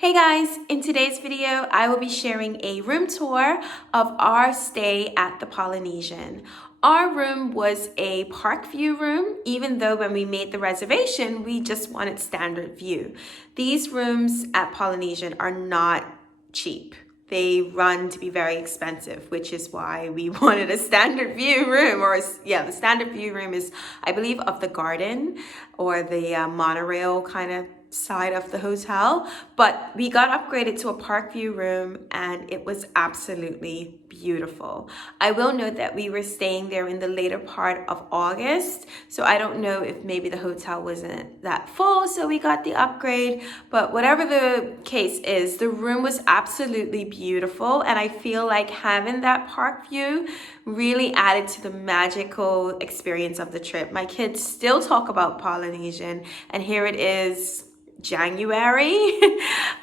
Hey guys, in today's video, I will be sharing a room tour of our stay at the Polynesian. Our room was a park view room, even though when we made the reservation, we just wanted standard view. These rooms at Polynesian are not cheap. They run to be very expensive, which is why we wanted a standard view room, the standard view room is, I believe, of the garden or the monorail kind of side of the hotel, but we got upgraded to a park view room and it was absolutely beautiful. I will note that we were staying there in the later part of August, so I don't know if maybe the hotel wasn't that full, so we got the upgrade, but whatever the case is, the room was absolutely beautiful, and I feel like having that park view really added to the magical experience of the trip. My kids still talk about Polynesian, and here it is January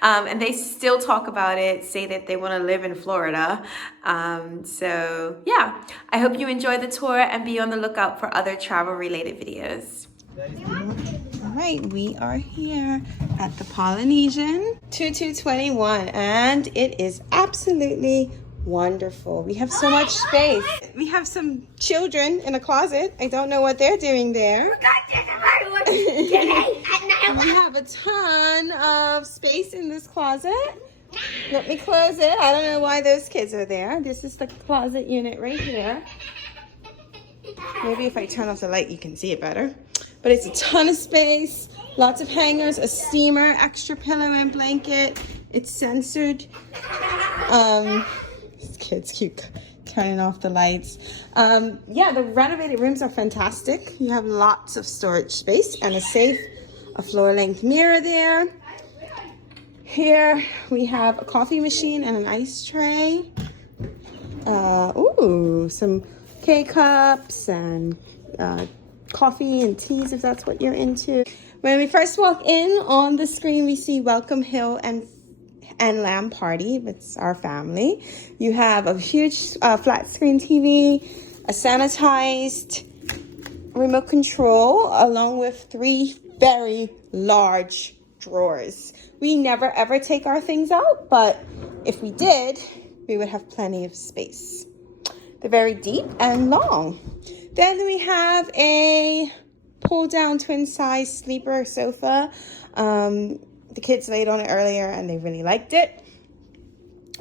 and they still talk about it, say that they want to live in Florida. So yeah, I hope you enjoy the tour and be on the lookout for other travel related videos. All right, we are here at the Polynesian 2221 and it is absolutely wonderful. We have so much space. We have some children in a closet. I don't know what they're doing there. We have a ton of space in this closet. Let me close it. I don't know why those kids are there. This is the closet unit right here. Maybe if I turn off the light, you can see it better. But it's a ton of space, lots of hangers, a steamer, extra pillow and blanket. It's censored. These kids keep turning off the lights. Yeah, the renovated rooms are fantastic. You have lots of storage space and a safe, a floor-length mirror there. Here we have a coffee machine and an ice tray. Some K-cups and coffee and teas if that's what you're into. When we first walk in, on the screen we see Welcome Hill and Lamb Party. It's our family. You have a huge flat screen TV, a sanitized remote control, along with 3 very large drawers. We never ever take our things out, but if we did, we would have plenty of space. They're very deep and long. Then we have a pull-down twin-size sleeper sofa. The kids laid on it earlier and they really liked it.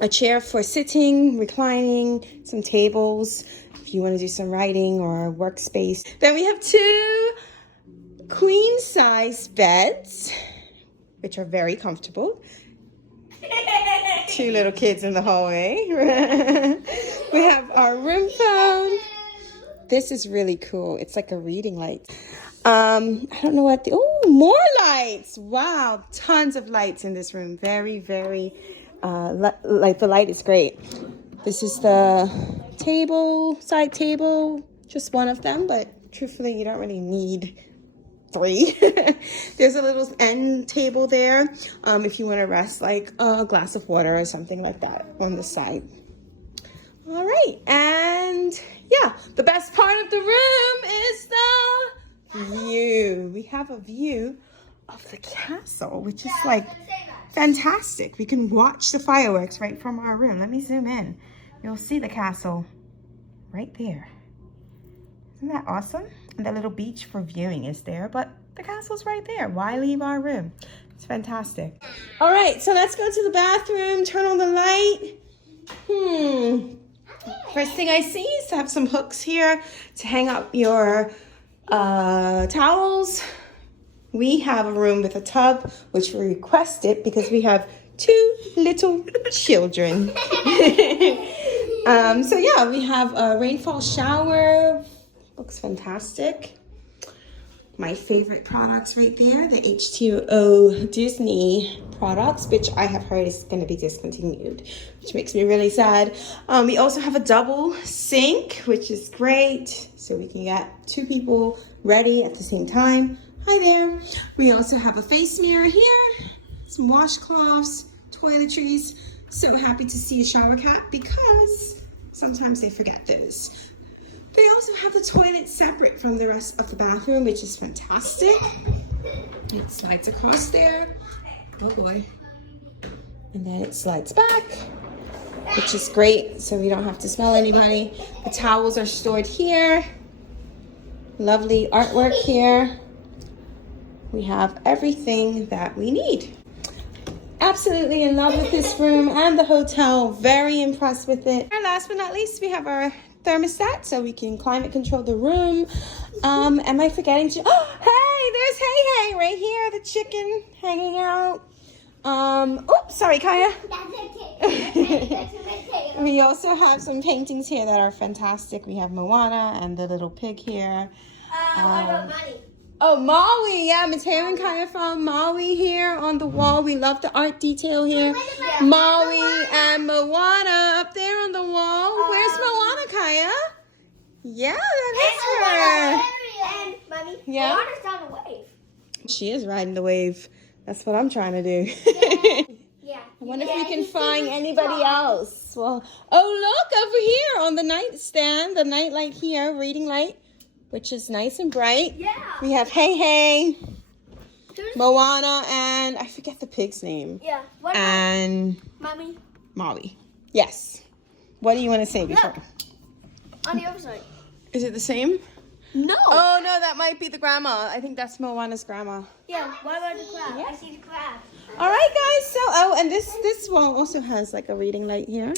A chair for sitting, reclining, some tables if you want to do some writing or workspace. Then we have 2 queen-size beds, which are very comfortable. 2 little kids in the hallway. We have our room phone. This is really cool. It's like a reading light. I don't know what more lights. Wow, tons of lights in this room. Very, very, like the light is great. This is the table, side table, just one of them, but truthfully, you don't really need 3. There's a little end table there if you want to rest like a glass of water or something like that on the side. All right, and yeah, the best part of the room is the view. We have a view of the castle, which is like fantastic. We can watch the fireworks right from our room. Let me zoom in. You'll see the castle right there. Isn't that awesome? And the little beach for viewing is there, but the castle's right there. Why leave our room? It's fantastic. All right, so let's go to the bathroom, turn on the light. First thing I see is to have some hooks here to hang up your towels. We have a room with a tub, which we requested because we have 2 little children. So yeah, we have a rainfall shower. Looks fantastic. My favorite products right there, the H2O Disney products, which I have heard is going to be discontinued, which makes me really sad. We also have a double sink, which is great. So we can get 2 people ready at the same time. Hi there. We also have a face mirror here, some washcloths, toiletries. So happy to see a shower cap because sometimes they forget those. They also have the toilet separate from the rest of the bathroom, which is fantastic. It slides across there. Oh boy. And then it slides back, which is great, so we don't have to smell anybody. The towels are stored here. Lovely artwork here. We have everything that we need. Absolutely in love with this room and the hotel. Very impressed with it. And last but not least, we have our thermostat so we can climate control the room. Am I forgetting to? Oh, hey, there's Hey Hey right here, the chicken hanging out. Oops, sorry, Kaya. We also have some paintings here that are fantastic. We have Moana and the little pig here. What about money? Oh, Maui. Yeah, Mateo and Kaya found Maui here on the wall. We love the art detail here. Maui and Moana up there on the wall. Where's Moana, Kaya? Yeah, that is her. And mommy, Yeah? Moana's on a wave. She is riding the wave. That's what I'm trying to do. Yeah. I wonder if we can find anybody else. Well, oh, look over here on the nightstand, the nightlight here, reading light, which is nice and bright. Yeah. We have Hey Hey, Moana, and I forget the pig's name. Yeah. What And mommy? Maui. Yes. What do you want to say before? On the other side. Is it the same? No. Oh, no, that might be the grandma. I think that's Moana's grandma. Yeah. What about the crab? Yeah. I see the crab. All right, guys. So, oh, and this wall also has like a reading light here.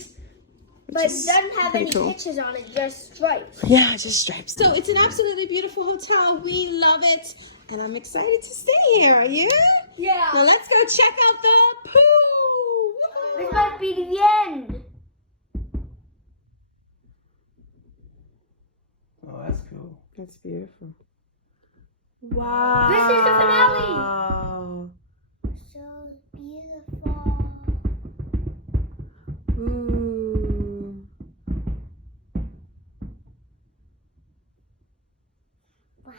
But it doesn't have pretty any cool. pictures on it, just stripes. Yeah, just stripes. So it's an absolutely beautiful hotel. We love it. And I'm excited to stay here. Are you? Yeah. Now let's go check out the pool. This might be the end. Oh, that's cool. That's beautiful. Wow. This is the finale. So beautiful. Ooh. Wow.